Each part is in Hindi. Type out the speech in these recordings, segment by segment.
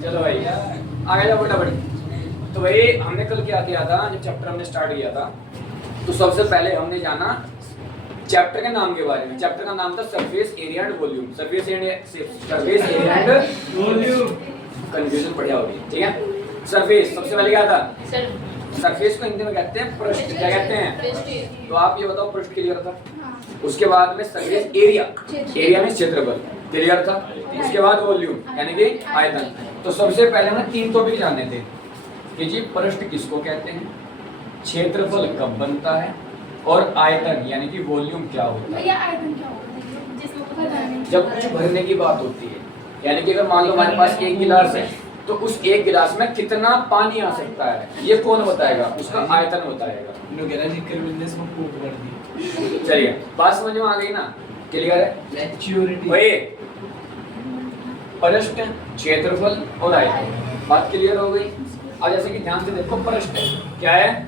चलो भाई आगे जाओ फटाफट। तो भाई हमने कल क्या किया था, जब चैप्टर हमने स्टार्ट किया था तो सबसे पहले हमने जाना चैप्टर के नाम के बारे में। चैप्टर का नाम था surface area and volume. Surface area and volume, confusion बढ़िया होगी, ठीक है। सरफेस सबसे पहले क्या था, सरफेस को हिंदी में कहते हैं पृष्ठ। क्या कहते हैं? तो आप ये बताओ, पृष्ठ क्लियर था। उसके बाद में सरफेस एरिया, एरिया में क्षेत्रफल क्लियर था। उसके बाद वॉल्यूम यानी कि आयतन। तो सबसे पहले हमें तीन टॉपिक जानने थे कि जी पृष्ठ किसको कहते हैं, क्षेत्रफल कब बनता है, और आयतन यानी कि वॉल्यूम क्या होता है। आयतन क्या होता है? जब कुछ भरने की बात होती है, यानी कि अगर मान लो हमारे पास एक गिलास है तो उस एक गिलास में कितना पानी आ सकता है, ये कौन बताएगा? उसका आयतन बताएगा। चलिए बात समझ में आ गई ना, क्लियर है? मैच्योरिटी वही पृष्ठ, क्षेत्रफल और आयतन, बात क्लियर हो गई। अब जैसे कि ध्यान से देखो, पृष्ठ क्या है?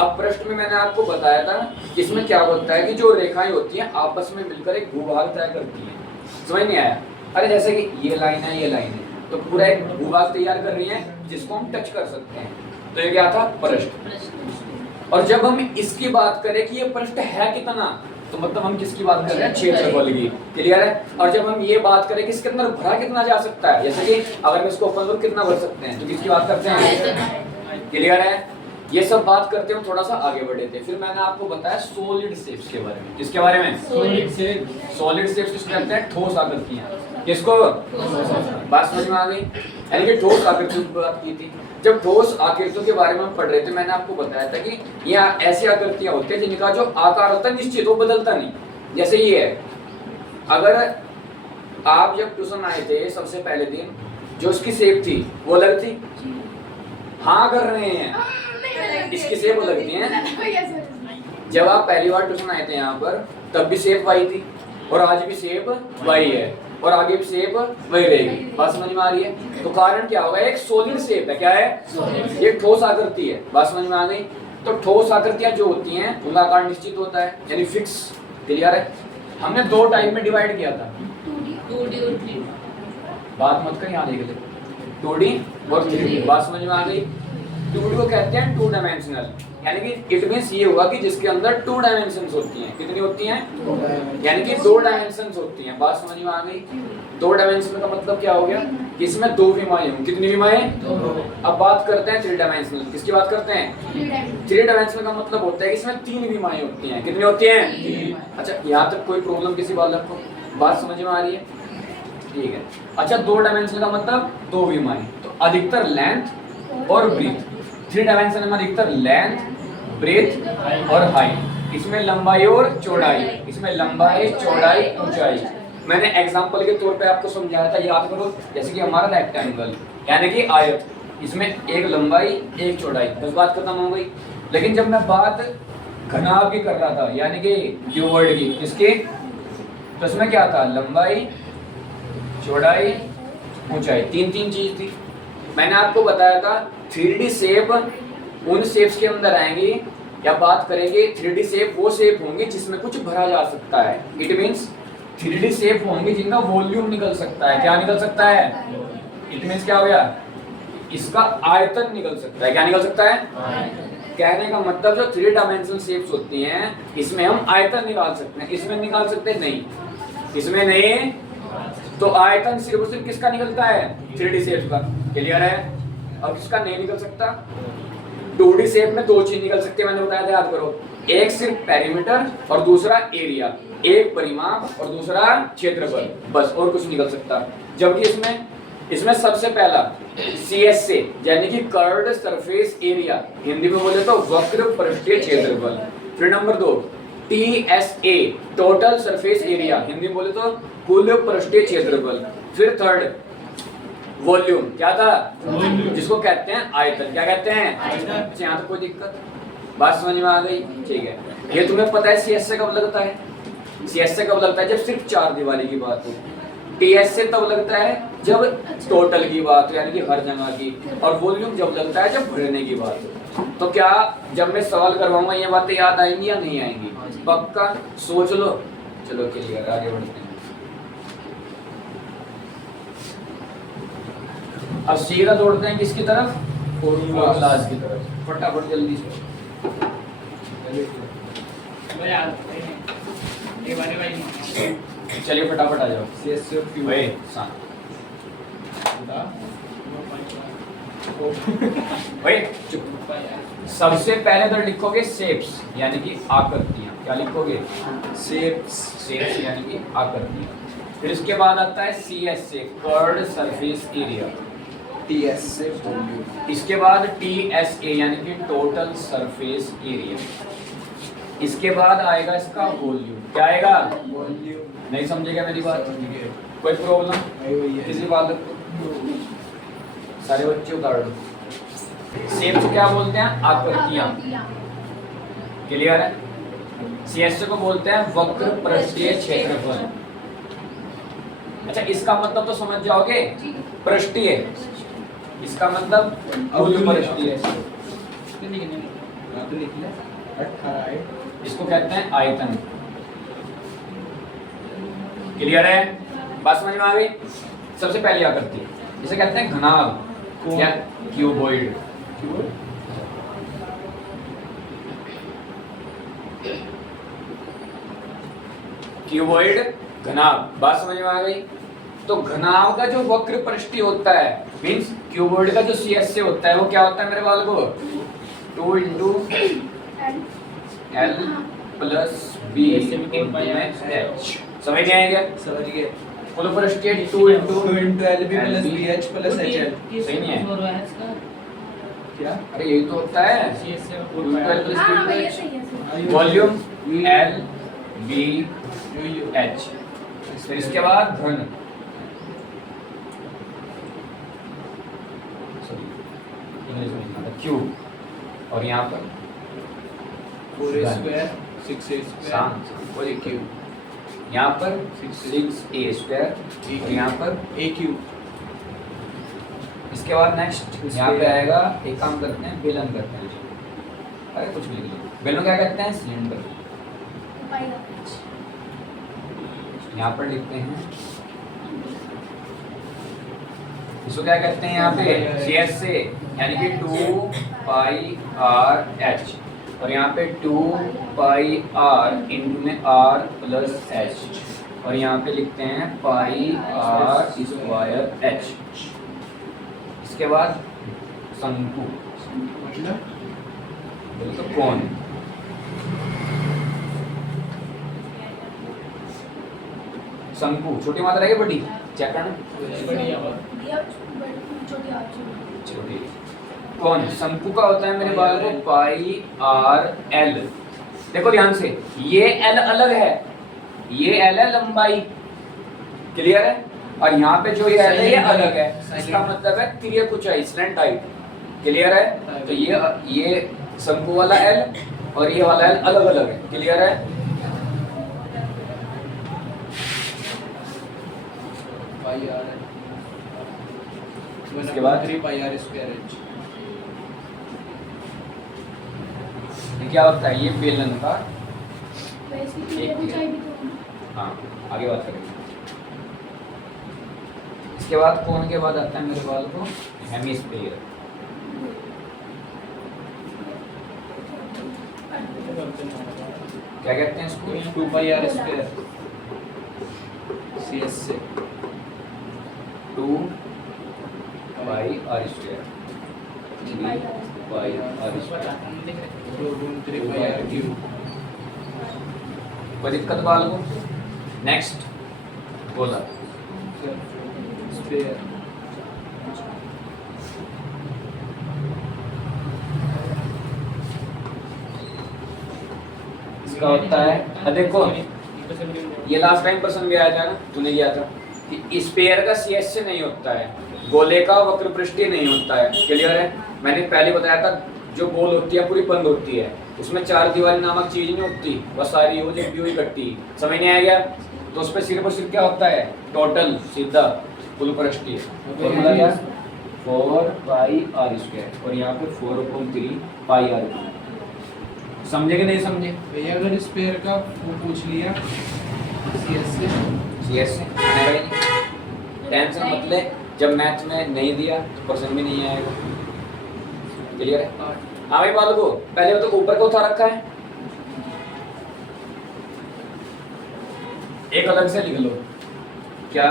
अब पृष्ठ में मैंने आपको बताया था इसमें क्या होता है कि जो रेखाएं होती हैं आपस में मिलकर एक भूभाग तय करती हैं। समझ नहीं आया? अरे जैसे कि ये लाइन है, ये लाइन है, तो पूरा एक भूभाग तैयार कर रही है जिसको हम टच कर सकते हैं। तो ये क्या था? पृष्ठ। और जब हम इसकी बात करें कि ये पृष्ठ है कितना, तो मतलब हम किसकी बात कर रहे हैं? क्षेत्रफल की। क्लियर है? और जब हम ये बात करें कि इसके अंदर भरा कितना जा सकता है, जैसे कि अगर मैं इसको ओपन करूं कितना भर सकते हैं, तो किसकी बात करते हैं? क्लियर है? ये सब बात करते हैं, थोड़ा सा आगे बढ़े थे। फिर मैंने आपको बताया सॉलिड शेप्स के बारे में। किसके बारे में? Solid shape. सॉलिड शेप्स किसको कहते हैं? ठोस आकृतियां। किसको? बात समझ में आ गई? यानी कि ठोस आकृतियों की बात की थी। जब ठोस आकृतियों के बारे में हम पढ़ रहे थे, मैंने आपको बताया था कि ये ऐसी आकृतियां होती है जिनका जो आकार होता है निश्चित, वो बदलता नहीं। जैसे ये है, अगर आप जब ट्यूशन आए थे सबसे पहले दिन, जो उसकी शेप थी वो अलग थी। हाँ कर रहे हैं, इसकी शेप अलग थी है। जब आप पहली बार ट्यूशन आए थे यहाँ पर, तब भी शेप वाई थी, और आज भी शेप वाई है, और आगे भी शेप वही रहेगी। बात समझ में आ रही है? तो कारण क्या होगा? एक सॉलिड शेप है। क्या है? ये ठोस आकृति है। बात समझ में आ गई? तो ठोस आकृतियां जो होती हैं उनका आकार निश्चित होता है, यानी फिक्स। क्लियर है? हमने दो टाइप में डिवाइड किया था, 2D और 3D। बात मत कर, यहाँ देख ले, 2D और 3D। बात समझ में आ गई? 2D को कहते हैं टू डायमेंशनल, यानी कि इट मींस ये हुआ कि जिसके अंदर टू डायमेंशंस होती हैं। कितनी होती हैं? यानी कि दो डायमेंशंस होती हैं। बात समझ में आ गई? दो डायमेंशन का मतलब क्या हो गया कि इसमें दो विमाएं होंगी। कितनी विमाएं? अब बात करते हैं थ्री डायमेंशनल। किसकी बात करते हैं? थ्री डायमेंशनल का मतलब होता है कि इसमें तीन विमाएं होती हैं। कितनी होती हैं? अच्छा, यहाँ तक कोई प्रॉब्लम किसी बालक को? बात समझ में आ रही है? ठीक है। अच्छा, दो डायमेंशन का मतलब दो विमाएं, तो अधिकतर लेंथ और ब्रीथ। थ्री डायमेंशन में अधिकतर लेंथ, ब्रेथ और हाइट। इसमें लंबाई और चौड़ाई, इसमें लंबाई, चौड़ाई, ऊंचाई। मैंने एग्जांपल के तौर पे आपको समझाया था, याद करो। जैसे कि हमारा रेक्टेंगल यानी कि आयत, इसमें एक लंबाई एक चौड़ाई, बस बात खत्म हो गई। लेकिन जब मैं बात घनाभ की कर रहा था, यानी कि क्यूबॉइड की, किसकी? तो इसमें क्या था? लंबाई, चौड़ाई, ऊंचाई, तीन तीन चीज थी। मैंने आपको बताया था 3D शेप उन शेप्स के अंदर आएंगी, या बात करेंगे 3D शेप वो शेप होंगी जिसमें कुछ भरा जा सकता है। इट मींस 3D शेप होंगी जिनका वॉल्यूम निकल सकता है। क्या निकल सकता है? इट मींस क्या हो गया? इसका आयतन निकल सकता है। क्या निकल सकता है? कहने का मतलब जो 3 डायमेंशनल शेप्स होती हैं इसमें हम आयतन निकाल सकते हैं, इसमें निकाल सकते हैं नहीं, इसमें नहीं। तो आयतन सिर्फ और सिर्फ किसका निकलता है? 3D शेप का। क्लियर है? और किसका नहीं निकल सकता? 2D शेप में दो चीज निकल सकती है, मैंने बताया था, याद करो। एक सिर्फ पेरीमीटर और दूसरा एरिया। एक परिमाप और दूसरा क्षेत्रफल, बस, और कुछ निकल सकता। जबकि इसमें सबसे पहला CSA यानी कि कर्व्ड सरफेस एरिया, हिंदी में बोले तो वक्र पृष्ठीय क्षेत्रफल। फिर number 2 TSA total surface area, Hindi में बोले तो कुल पृष्ठीय क्षेत्रफल। फिर थर्ड वॉल्यूम, क्या था? जिसको कहते हैं आयतन। क्या कहते हैं? आयतन। यहाँ तो कोई दिक्कत? बात समझ में आ गई? ठीक है। ये तुम्हें पता है CSA कब लगता है? CSA कब लगता है? जब सिर्फ चार दीवारी की बात हो। TSA तब लगता है जब टोटल की बात हो, यानी कि हर जगह की। और वॉल्यूम जब लगता है जब भरने की बात हो। तो क्या जब मैं सवाल करवाऊंगा ये बातें याद आएंगी या नहीं आएंगी? पक्का सोच लो। चलो क्लियर, आगे बढ़ते हैं। अब सीधा दौड़ते हैं किसकी तरफ? फॉर्मूला फॉर्मूलाज की तरफ। फटाफट जल्दी से। चलिए फटाफट आ जाओ। CSC और Q वही सा वही चुप। सबसे पहले तो लिखोगे शेप्स यानी कि आकृतियां। क्या लिखोगे? शेप्स शेप्स यानी कि आकृतियां। फिर इसके बाद आता है CS से कर्व्ड सरफेस एरिया। TS से वॉल्यूम इसके बाद TSA यानी कि टोटल सरफेस एरिया। इसके बाद आएगा इसका वॉल्यूम। क्या आएगा? वॉल्यूम नहीं समझेगा मेरी बात? समझ गए कोई प्रॉब्लम? आई हुई है किसी बात को? सारे बच्चे उतार दो। शेप को क्या बोलते हैं? आकृतियां। क्लियर है? CS को बोलते हैं वक्र पृष्ठीय क्षेत्रफल। अच्छा इसका मतलब तो समझ जाओगे, पृष्ठीय। इसका मतलब कुल पृष्ठीय। तो लिख ले 18 इसको कहते हैं आयतन। क्लियर है? बात समझ में आ गई? सबसे पहली आकृति इसे कहते हैं घनाभ या क्यूबॉइड। क्यूबॉइड घनाभ। बात समझ में आ गई? तो घनाभ का जो वक्र पृष्ठीय होता है मींस क्यूबॉइड का जो CS से होता है वो क्या होता है मेरे बाल को? 2 into L plus B into H। समझ नहीं आएगा? समझ गए कुल पृष्ठीय 2 into 2 into LB plus BH plus HL सही नहीं है? क्या अरे यही तो होता है। हाँ भैया सही है। Volume L B H। फिर इसके बाद घन। इंग्लिश में लिखना था क्यूब। और यहाँ पर 4A square 6A square शांत और एक क्यूब। यहाँ पर 6A स्क्वायर और यहाँ पर AQ इसके बाद नेक्स्ट यहाँ पे आएगा। एक काम करते हैं, बेलन करते हैं। अरे कुछ भी लिख लो। बेलन क्या कहते हैं? सिलेंडर। यहाँ पर लिखते हैं इसको क्या कहते हैं? यहाँ पे CS से यानी कि 2 पाई R H और यहाँ पे 2 पाई R इंटू में R प्लस H और यहाँ पे लिखते हैं पाई R स्क्वायर H। इसके बाद शंकु मतलब तो कोण। शंकु छोटी मात्रा है बड़ी? चेक करना। छोटी। कौन? शंकु का होता है मेरे बाल को पाई R L। देखो ध्यान से, ये L अलग है, ये L है लंबाई। क्लियर है? और यहाँ पे जो ये L है ये अलग है। इसका मतलब है तिर्यक ऊंचाई स्लैंट हाइट। क्लियर है? तो ये शंकु वाला L और ये वाला L अलग अलग है। क्लियर है? पाई R इसके बाद 3 पाई R स्क्वायर H ये क्या होता है? ये बेलन का हाँ आगे बात करेंगे। इसके बाद कोण के बाद आता है मेरे बाल को हेमिस्फीयर। क्या कहते हैं इसको? 2 पाई R स्क्वायर CS से 2 पाई R स्क्वायर 3 पाई R स्क्वायर। 3 पाई R क्यूब कोई दिक्कत बाल को? नेक्स्ट बोला स्क्वायर इसका होता है देखो ये लास्ट टाइम प्रश्न भी आया था ना, तूने किया था कि स्फीयर का CS से नहीं होता है, गोले का वक्र पृष्ठीय नहीं होता है। क्लियर है? मैंने पहले बताया था जो गोल होती है पूरी बंद होती है, उसमें चार दीवारी नामक चीज नहीं होती, वह सारी हो जब भी हुई इकट्ठी। समझ नहीं आ गया? तो उस पर सिर्फ और सिर्फ क्या होता है? टोटल सीधा कुल पृष्ठीय। फॉर्मूला क्या? 4 पाई R स्क्वायर और यहाँ पे 4/3 पाई R। समझे कि नहीं समझे? भैया अगर स्पेयर का वो पूछ लिया CS से CS से आने का ही नहीं। टेंशन मत ले, जब मैथ में नहीं दिया तो क्वेश्चन भी नहीं आएगा। क्लियर है? हाँ भाई बालू को पहले तो ऊपर को उठा रखा है, एक अलग से लिख लो। क्या?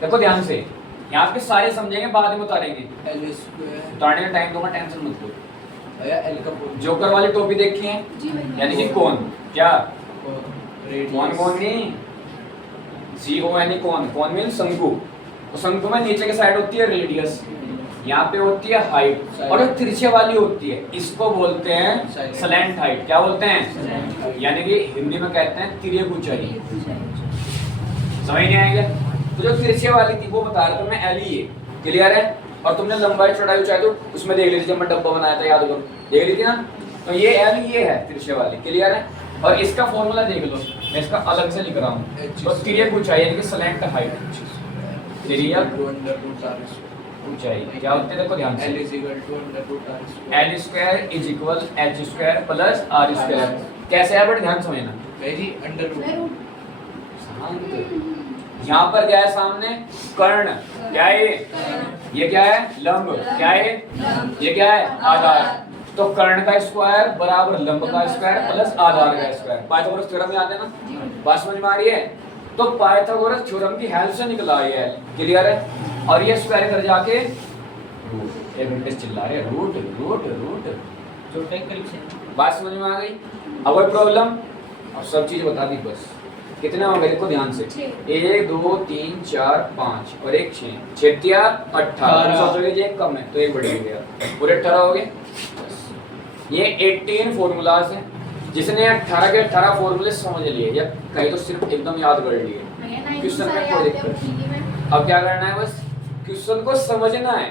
देखो ध्यान से, यहाँ पे सारे समझेंगे, बाद में उतारेंगे, एल स्क्वायर उतारने का टाइम दूंगा, टेंशन मत लो। भैया एल का पूछ जोकर वाली टोपी देखी है, यानी कि कौन, क्या कौन, कौन नहीं, CO यानी कौन, कौन मीन शंकु। तो शंकु में नीचे की साइड होती है रेडियस, यहाँ पे होती है हाइट, और जो तिरछे वाली होती है इसको बोलते हैं स्लैंट हाइट। क्या बोलते हैं? यानी कि हिंदी में कहते हैं तिर्यक ऊंचाई। समझ नहीं आएगा? तो जो तिरछे वाली थी वो बता रहा था मैं, एल ही है। क्लियर है? और तुमने लंबाई चौड़ाई ऊंचाई तो उसमें देख ली थी जब मैं डब्बा बनाया था, याद करो, देख ली थी ना। तो ये एल ये है तिरछे वाली। क्लियर है? और इसका फॉर्मूला देख लो, मैं इसका अलग से लिख रहा हूँ। तो तिर्यक ऊंचाई यानी कि स्लैंट हाइट, तिर्यक ऊंचाई क्या होती है? देखो ध्यान से, l square is equal h square plus r square. कैसे है बट ध्यान समझना। यहाँ पर क्या है सामने? कर्ण। क्या है ये क्या है? लंब। क्या है ये? क्या है? आधार। तो कर्ण का स्क्वायर बराबर लंब का स्क्वायर प्लस आधार का स्क्वायर। पाइथागोरस थ्योरम में आते हैं ना, बात समझ में आ रही है? तो पाइथागोरस थ्योरम की हेल्प से निकला है। क्लियर है? और ये स्क्वायर कर जाके एक घंटे से चिल्ला रहे रूट रूट रूट। बात समझ में आ गई? अब कोई प्रॉब्लम? और सब चीज बता दी बस। कितना हो मेरे को ध्यान से, 1 2 3 4 5 और 1 6, 6 या 18। सोचोगे जी एक कम है तो एक बढ़ गया, पूरे 18 हो गए। ये 18 फॉर्मूलाज हैं, जिसने 18 के 18 फॉर्मूले समझ लिए या कहीं तो सिर्फ एकदम याद कर लिए, क्वेश्चन में कोई दिक्कत। अब क्या करना है? बस क्वेश्चन को समझना है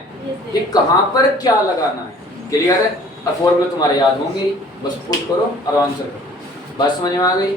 कि कहाँ पर क्या लगाना है। क्लियर है? अब फॉर्मूले तुम्हारे याद होंगे, बस पुट करो और आंसर करो। बात समझ में आ गई?